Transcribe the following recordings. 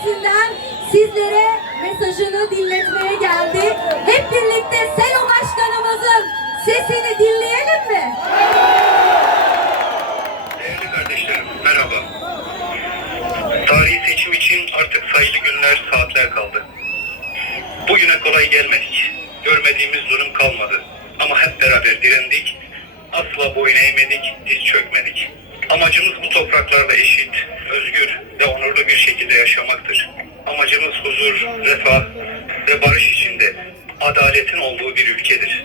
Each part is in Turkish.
Partisi'nden sizlere mesajını dinletmeye geldi. Hep birlikte Selo Başkanımızın sesini dinleyelim mi? Değerli kardeşlerim, merhaba. Tarihi seçim için artık sayılı günler, saatler kaldı. Bugüne kolay gelmedik. Görmediğimiz durum kalmadı. Ama hep beraber direndik. Asla boyun eğmedik, diz çökmedik. Amacımız bu topraklarda eşit, özgür ve onurlu bir şekilde yaşamaktır. Amacımız huzur, refah ve barış içinde adaletin olduğu bir ülkedir.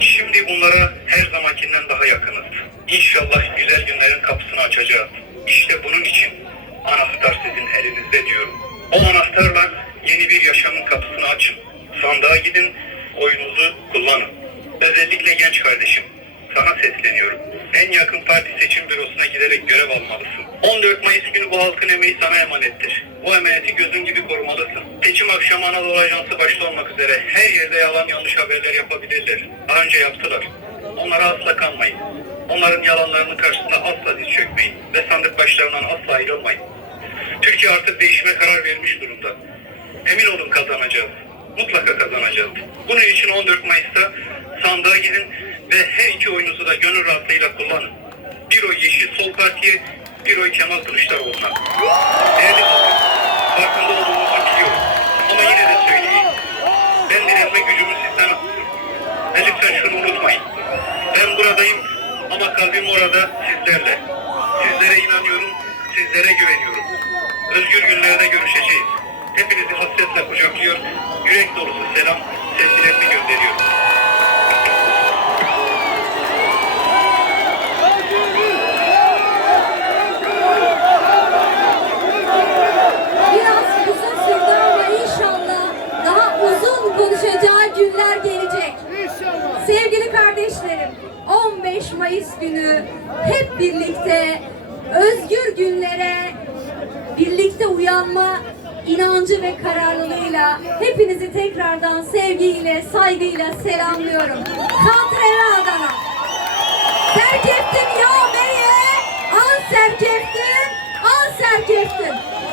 Şimdi bunlara her zamankinden daha yakınız. İnşallah güzel günlerin kapısını açacağız. İşte bunun için anahtar sizin elinizde diyorum. O anahtarla yeni bir yaşamın kapısını açın. Sandığa gidin, oyunuzu kullanın. Özellikle genç kardeşim, sana sesleniyorum. En yakın parti seçim bürosuna giderek görev almalısın. 14 Mayıs günü bu halkın emeği sana emanettir. Bu emaneti gözün gibi korumalısın. Seçim akşamı Anadolu Ajansı başta olmak üzere her yerde yalan yanlış haberler yapabilirler. Daha önce yaptılar. Onlara asla kanmayın. Onların yalanlarının karşısında asla diz çökmeyin. Ve sandık başlarından asla ayrılmayın. Türkiye artık değişime karar vermiş durumda. Emin olun kazanacağız. Mutlaka kazanacağız. Bunun için 14 Mayıs'ta sandığa gidin ve her iki oyunuzu da gönül rahatlığıyla kullanın. Bir oy Yeşil Sol Parti'ye, bir oy Kemal Kılıçdaroğlu'na. Değerli halkım, farkında olduğunuzu biliyorum. Ama yine de söyleyeyim. Ben direnme gücümü sizden. Ve lütfen şunu unutmayın. Ben buradayım ama kalbim orada sizlerle. Sizlere inanıyorum, sizlere güveniyorum. Özgür günlerde görüşeceğiz. Hepinizi hasretle kucaklıyor, yürek dolusu selam, sevgilerimi gönderiyorum. kardeşlerim 15 Mayıs günü hep birlikte özgür günlere birlikte uyanma inancı ve kararlılığıyla hepinizi tekrardan sevgiyle, saygıyla selamlıyorum. Kantrera Adana. Terk ya beye, an terk ettim, an terk.